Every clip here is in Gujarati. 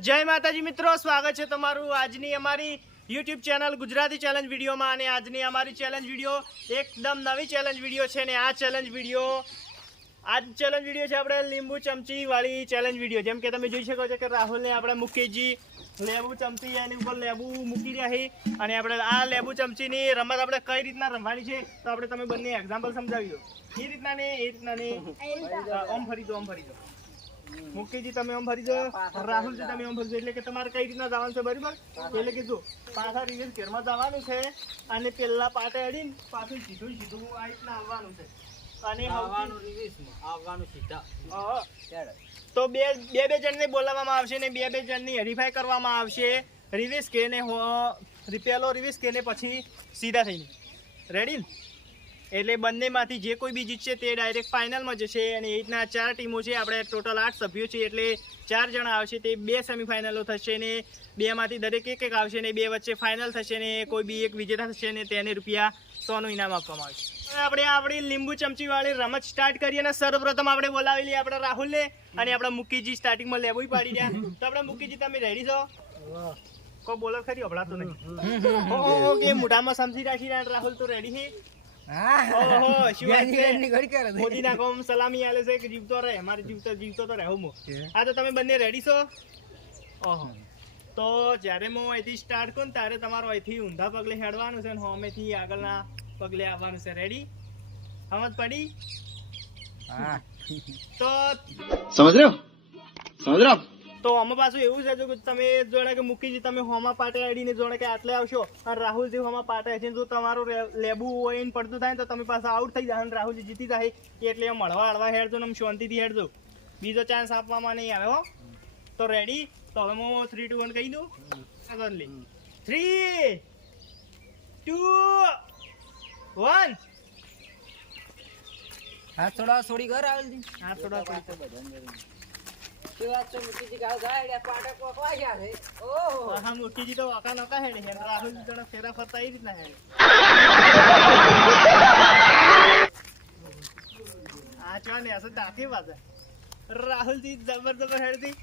જય માતાજી મિત્રો, સ્વાગત છે તમારું આજની અમારી યુટ્યુબ ચેનલ ગુજરાતી ચેલેન્જ વિડીયોમાં. અને આજની અમારી ચેલેન્જ વિડીયો એકદમ નવી ચેલેન્જ વિડીયો છે. ને આ ચેલેન્જ વિડીયો છે આપણે લીંબુ ચમચી વાળી ચેલેન્જ વિડીયો. જેમ કે તમે જોઈ શકો છો કે રાહુલને આપણે મુકેશજી લેબુ ચમચી એની ઉપર લેબુ મૂકી રહ્યા છે. અને આપણે આ લેબુ ચમચીની રમત આપણે કઈ રીતના રમવાની છે તો આપણે તમે બંને એક્ઝામ્પલ સમજાવી દો. એ રીતના ને ઓમ ફરી દો. મુકેશજી તમે ઓમ ફરી દો, રાહુલજી તમે ઓમ ફરી દો. એટલે કે તમારે કઈ રીતના જવાનું છે બરાબર. એટલે કે જો પાછા રિવર્સ ઘેરમાં જવાનું છે અને પેલા પાટે અડીને પાછું સીધું આ રીતના આવવાનું છે. અને આવવાનું સીધા તો બે જણને બોલાવવામાં આવશે ને બે જણની હરીફાઈ કરવામાં આવશે. રિવર્સ કે ને પેલો રિવર્સ કે ને પછી સીધા થઈને રેડી. એટલે બંનેમાંથી જે કોઈ બી જીતશે તે ડાયરેક્ટ ફાઇનલમાં જશે. અને એ રીતના 4 ટીમો છે, આપણે ટોટલ 8 સભ્યો છે એટલે 4 જણા આવશે. તે 2 સેમિફાઇનલો થશે ને 2માંથી દરેક એક આવશે ને 2 વચ્ચે ફાઇનલ થશે ને કોઈ બી એક વિજેતા થશે ને તેને રૂપિયા 100નું ઇનામ આપવામાં આવશે. આપણે આપણી લીંબુ ચમચી વાળી રમત સ્ટાર્ટ કરીએ. અને સર્વપ્રથમ આપણે બોલાવી લઈએ આપણા રાહુલને અને આપણા મુકેશજી સ્ટાર્ટિંગમાં લેવું પાડી દે. તો આપણે મુકેશજી તમે રેડી છો? કોઈ બોલો ખરી હભળાતો નહીં. ઓકે, મોઢામાં સમજી રાખી રહ્યા. રાહુલ તો રેડી છે? સલામી આલે છે કે જીવતો રહે, અમારે જીવતો તો રહું. હા, તો તમે બંને રેડી છો? ઓહો, તો જ્યારે હું અહીંથી સ્ટાર્ટ કરું ત્યારે તમારો અહીંથી ઊંધા પગલે હેડવાનું છે અને હોમેથી આગળના પગલે આવવાનું છે. રેડી? સમજ પડી? તો સમજ રહ્યો. તો આમાં પાછું એવું છે કે તમે જોડે કે મુકેશજી તમે હોમા પાટે અડીને જોડે કે આટલે આવશો અને રાહુલજી હોમા પાટે છે. જો તમારું લેબુ હોય પડતું થાય તો તમે પાછા આઉટ થઈ જાય અને રાહુલજી જીતી જાય. એટલે મળવા હેડજો ને શાંતિથી હેડજો, બીજો ચાન્સ આપવામાં નહીં આવે. હો, તો રેડી? તો હવે હું 3, 2, 1 કહી દઉં. 3, 2, 1. હાથ થોડા છોડી કર રાહુલજી. હા, થોડા મુકેશજી તો વાકા નકા હેડે. રાહુલજી થોડા ફેરા ફરતા એ રીતના હેડે. આ ચા ને અસર દાખી વાત રાહુલજી જબર હેડતી.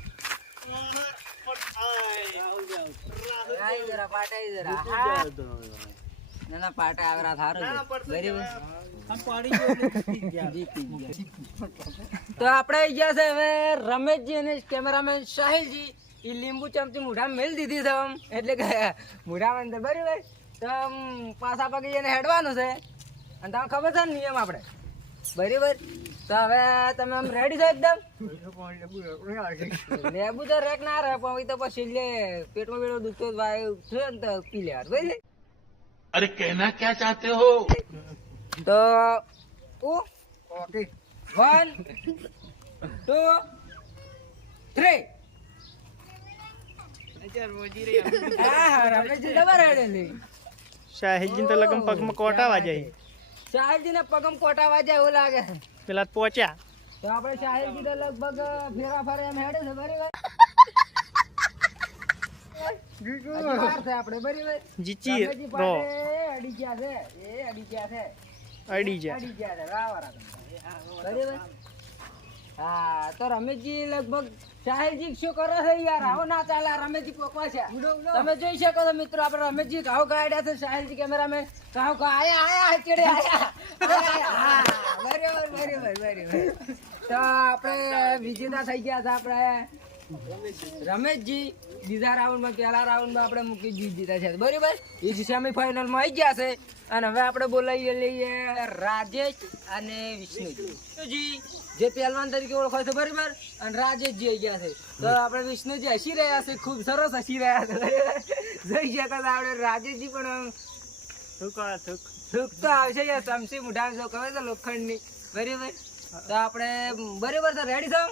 તો આપણે ગયા છે હવે રમેશજી અને કેમેરામેન સાહિલજી. એ લીંબુ ચમચી મોઢામાં મેલ દીધી છે આમ, એટલે કે મોઢામાં અંદર બરાબર. તો પાછા પગે એને હેડવાનું છે અને તમને ખબર છે ને નિયમ આપણે બરાબર. તો હવે તમે આમ રેડી છો એકદમ? લેબુ તો રેક ના રહે પણ તો પછી લે પેટમાં બેટો દુખતો થયો ને તો પી લે. બરાબર? અરે કહેના ક્યા ચાહતે હો? તો 1, 2, 3. સાહિલજી તો લગન પગમાં કોટા વાજાય. સાહિલજી ને પગમાં કોટા વાજાય એવું લાગે. પેલા પહોંચ્યા તો આપણે સાહિલજી તો લગભગ ફેરા ફરે એમ હેડે છે બરાબર. આપણે બરાબર જીચી અડી ગયા છે. બરાબર. હા, તો રમેશજી લગભગ સાહિલજી શું કરો છો યાર? આવો ના ચાલે. રમેશજી પોકવા છે. તમે જોઈ શકો છો મિત્રો, આપણે રમેશજી ઘાવ ગાડ્યા છે. સાહિલજી કેમેરામેન ઘાવ આયા ચડે આયા. બરાબર. તો આપણે વિજેતા થઈ ગયા છે. આપણે રમેશજી બીજા રાઉન્ડમાં, પહેલા રાઉન્ડમાં આપણે મુકેશજી જીતા છે બરાબર. એ સેમીફાઈનલમાં આવી ગયા છે. અને હવે આપણે બોલાવી લઈએ રાજેશ અને વિષ્ણુજી, જે પહેલવાન તરીકે ઓળખાય છે બરાબર. અને રાજેશજી આવી ગયા છે. તો આપણે વિષ્ણુજી હસી રહ્યા છે, ખૂબ સરસ હસી રહ્યા છે બરાબર. જોઈ શકો છો આપણે રાજેશજી પણ સુખ તો આવશે યાર. ચમચી મુઢા જો ખબર છે લોખંડની બરાબર. તો આપણે બરાબર તો રેડી છો?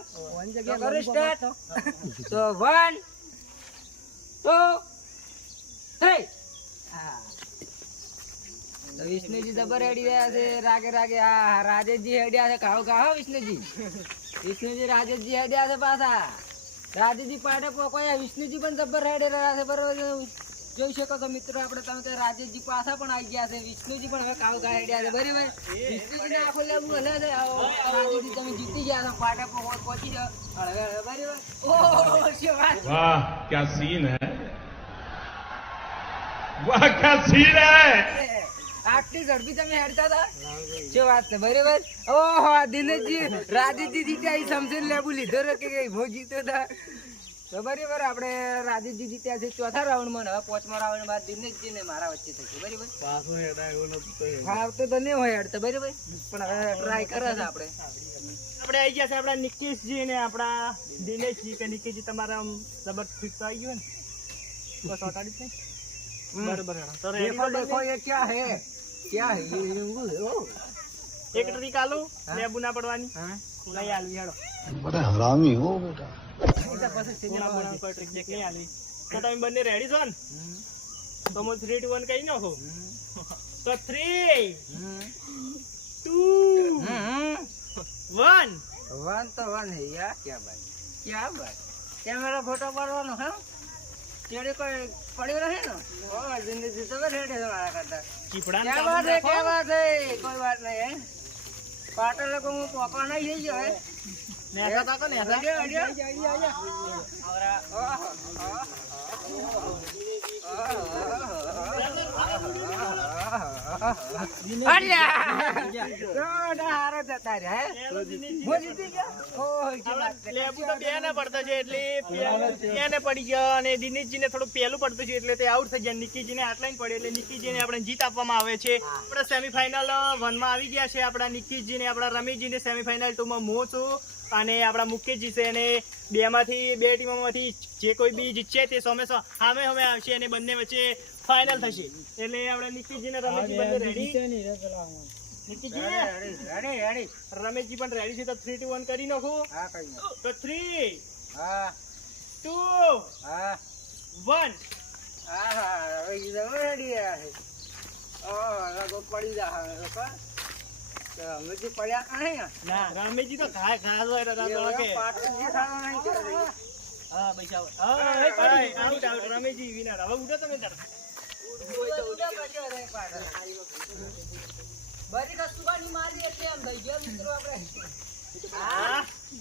કરો સ્ટાર્ટ. તો 1, 2, 3. તો વિષ્ણુજી જબર હેડી રહ્યા છે. રાગે આ રાજેશજી હેડ્યા છે. કાહો વિષ્ણુજી રાજેશજી હેડ્યા છે પાછા. રાજેશજી પાટે પોકોયા. વિષ્ણુજી પણ જબર હેડી રહ્યા છે બરોબર. જોઈ શકો છો મિત્રો, આપણે તમે ત્યાં રાજેશજી પાછા પણ આવી ગયા છે, વિષ્ણુજી પણ હવે કાવ ગાડ્યા છે, બરાબર. વિષ્ણુજીને આખો લેવું હલે છે. આવો રાજેશજી તમે જીતી ગયા છો, પાટા પર પહોંચી જાઓ હવે, બરાબર. ઓહ શું વાત. वाह क्या सीन है वाह क्या सीन है આટલી ઝડપી તમે હેડતા હતા, શું વાત છે, બરાબર. ઓહો દિનેશજી રાજેશજી જીત્યા, એ સમજીને લેવું લીધો રે કે ભો જીત્યો હતા. તો બરાબર આપણે રાજેશજી જીત્યા છે ચોથા રાઉન્ડમાં, હવે પાંચમા રાઉન્ડમાં દિનેશજી ને મારા વચ્ચે થશે, બરાબર. ફાવતો તો નહીં હોય હેડતો, બરાબર, પણ હવે ટ્રાય કરે છે આપણે. આપણે આવી ગયા છે આપણા નિકેશજી ને આપણા દિનેશજી. કે નિકેશજી તમારા આમ જબરદસ્ત ફિટ તો આવી ગયું ને, બસ ઓટાડી જ નહીં. બરોબર તો ready देखो देखो ये क्या है, क्या है ये अंगूर है. ओ એક ટ્રીક આલુ લેબુ ના પડવાની. લઈ આલવી હેડો. बड़ा हरामी हो बेटा. ગુણા ગુણા કોઈ ટ્રીક દેખ નહીં આલવી. તો તમે બંને રેડી છો ને? તો હું 3 2 1 કહી નાખો. તો 3 2 1 वन तो वन है यार, क्या बात, क्या बात. कैमरा फोटो पाड़વાનો है, चेड़े कोई पड़ी रहे ना. ओ जिंदगी तो रेडी है हमारा करता. ચીપડા क्या बात है, क्या बात है, कोई बात नहीं है. पाटल को मुंह पापा नहीं है जो है. Nessa તાકો Nessa. લેબુ તો બે ને પડતો છે એટલે એને પડી ગયો, અને દિનેશજી ને થોડું પહેલું પડતું છે એટલે તે આઉટ થઈ ગયા. નિકીજી ને આટલા પડી એટલે નિકીજી ને આપણે જીત આપવામાં આવે છે. આપણે સેમીફાઈનલ 1 માં આવી ગયા છે. આપણા નિકીજી ને આપણા રમીજી ને સેમીફાઈનલ 2 માં હું છું, અને આપણા મુકેશજી છે, અને બે ટીમોમાંથી જે કોઈ બી જીતશે તે સામે આવશે, અને બંને વચ્ચે ફાઇનલ થશે. એટલે આપણે નિકીજી ને રમેશજી બંને રેડી. નિકીજી રમેશજી પણ રેડી છે. તો 3 2 1 કરી નાખો. તો 3 2 1 પડી જા પડ્યા નહીં. ના રમેશજી તો ઘા હોય કે આઉટ રમેશજી વિનર. હવે ઉઠો તમે તાર.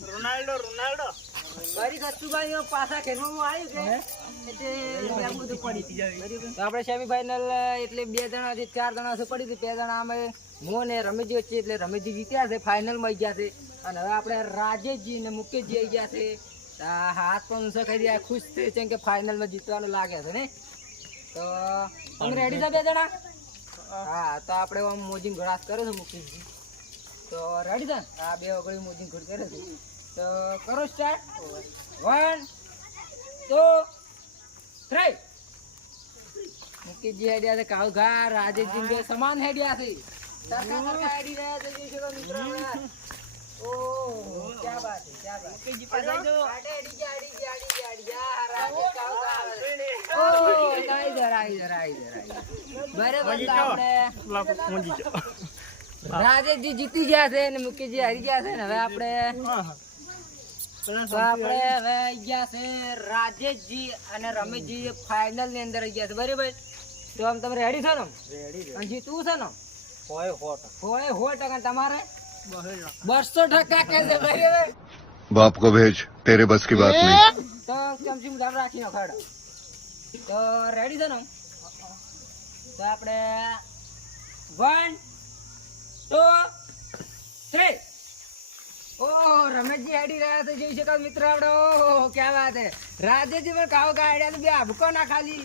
રોનાલ્ડો પાછા ખેલવામાં આવ્યું છે તો આપણે સેમીફાઈનલ એટલે 2 જણા છે, 4 જણા છે પડી હતી. 2 જણા અમે હું ને રમેશજી વચ્ચે, એટલે રમેશજી જીત્યા છે, ફાઇનલમાં આવી ગયા છે. અને હવે આપણે રાજેશજી ને મુકેશજી આવી ગયા છે. હાથ પણ ઊંચો કરી રહ્યા, ખુશ છે કેમ કે ફાઇનલમાં જીતવાનું લાગે છે ને. તો તમે રેડી છો 2 જણા? હા, તો આપણે આમ મોજીન ઘોડાસ કરે છે મુકેશજી. તો રેડી છે? હા, 2 ઓગળી મોજીન ઘોડ કરે છે. તો કરો સ્ટાર્ટ. 1 2 3. મુકેશજી હેડ્યા છે કાવ ઘા, રાજેશજી બે સમાન હેડ્યા છે. સરખા હેડી રહ્યા છે જોઈ શકો મિત્રો. ઓહ क्या बात है, क्या बात. મુકેશજી પડાઈ દો. આડી જા રાજેશ કાવ ઘા. ઓહ આઈ બરાબર. રાજેશજી જીતી ગયા છે અને મુકેશજી હારી ગયા છે ને. હવે આપણે હવે આવી ગયા છે રાજેશજી અને રમેશજી ફાઇનલ ની અંદર આવી ગયા છે, બરાબર. તો આમ તમે રેડી છો ને? રેડી. અને જીતવું છે ને? 100% તમારે 200% કે છે, બરાબર. बाप को भेज, तेरे बस की बात नहीं. તો ચમચી મુદામ રાખી નાખો. તો રેડી છે ને? તો આપણે 1 2 3. ઓહ રમેશજી હેડી રહ્યા છે જોઈ શકો મિત્ર આપણે. ઓહ ક્યાં વાત હે. રાજેશજી પણ કાવ ગાડ્યા તો બે આભકો ના ખાલી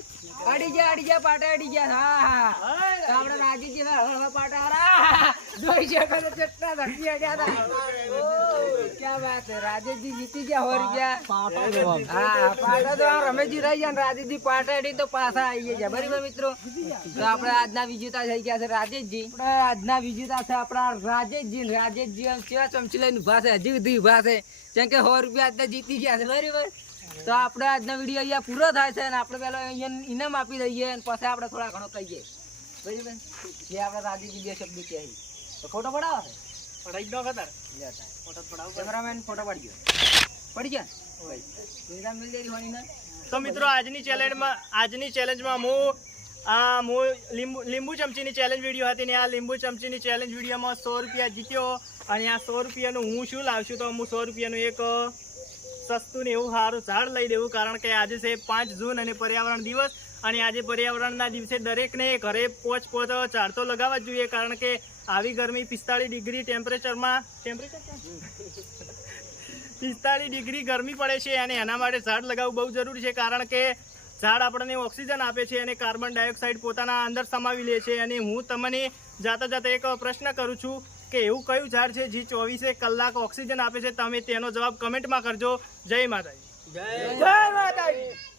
અડી ગયા પાટા અડી ગયા. હા તો આપણે રાજેશજી હળવા પાટા હારા જોઈ શકો તો કેટલા ધરતી અડ્યા હતા. ઓહ ક્યાં વાત હે. રાજેશજી જીતી ગયા, હોરી ગયા. હા પાટા તો રમેશજી રહી ગયા, રાજેશજી પાટા અડી તો પાછા આવી ગયા, બરાબર મિત્રો. તો આપણે આજના વિજેતા થઈ ગયા છે રાજેશજી. આપણે આજના વિજેતા છે આપણા રાજેશજી. રાજેશજી કેવા ચમચી લઈને ઉભા છે, હજી સુધી ઉભા છે કેમ કે 100 રૂપિયા આજના જીતી ગયા છે, બરાબર. તો આપણે આજનો વિડીયો અહીંયા પૂરો થાય છે અને આપણે પહેલા અહીંયા ઇનામ આપી દઈએ અને પછી આપણે થોડા ઘણો કહીએ, બરાબર. જે આપણે રાજેશજી 2 શબ્દ કહે. તો ફોટો પડાવો છે? પડાઈ દો ખતર. ફોટો પડાવો. કેમેરામેન ફોટો પડી ગયો? પડી ગયા? સુવિધા મિલ જાય હોની ને. તો મિત્રો આજની ચેલેન્જમાં હું લીંબુ ચમચીની ચેલેન્જ વિડીયો હતી ને આ લીંબુ ચમચીની ચેલેન્જ વિડીયોમાં 100 રૂપિયા જીત્યો અને આ 100 રૂપિયાનું હું શું લાવશું તો હું 100 રૂપિયાનું એક સસ્તું ને એવું સારું ઝાડ લઈ દેવું કારણ કે આજે છે 5 જૂન અને પર્યાવરણ દિવસ અને આજે પર્યાવરણના દિવસે દરેકને ઘરે પોચ ઝાડ તો લગાવવા જ જોઈએ કારણ કે આવી ગરમી 45 ડિગ્રી ટેમ્પરેચરમાં 45 ડિગ્રી ગરમી પડે છે અને એના માટે ઝાડ લગાવવું બહુ જરૂરી છે કારણ કે ઝાડ આપણને ઓક્સિજન આપે છે અને કાર્બન ડાયોક્સાઇડ પોતાના અંદર સમાવી લે છે અને હું તમને જાતા એક પ્રશ્ન કરું છું કે એવું કયું ઝાડ છે જે 24 કલાક ઓક્સિજન આપે છે તમે તેનો જવાબ કમેન્ટમાં કરજો. જય માતાજી. જય માતાજી.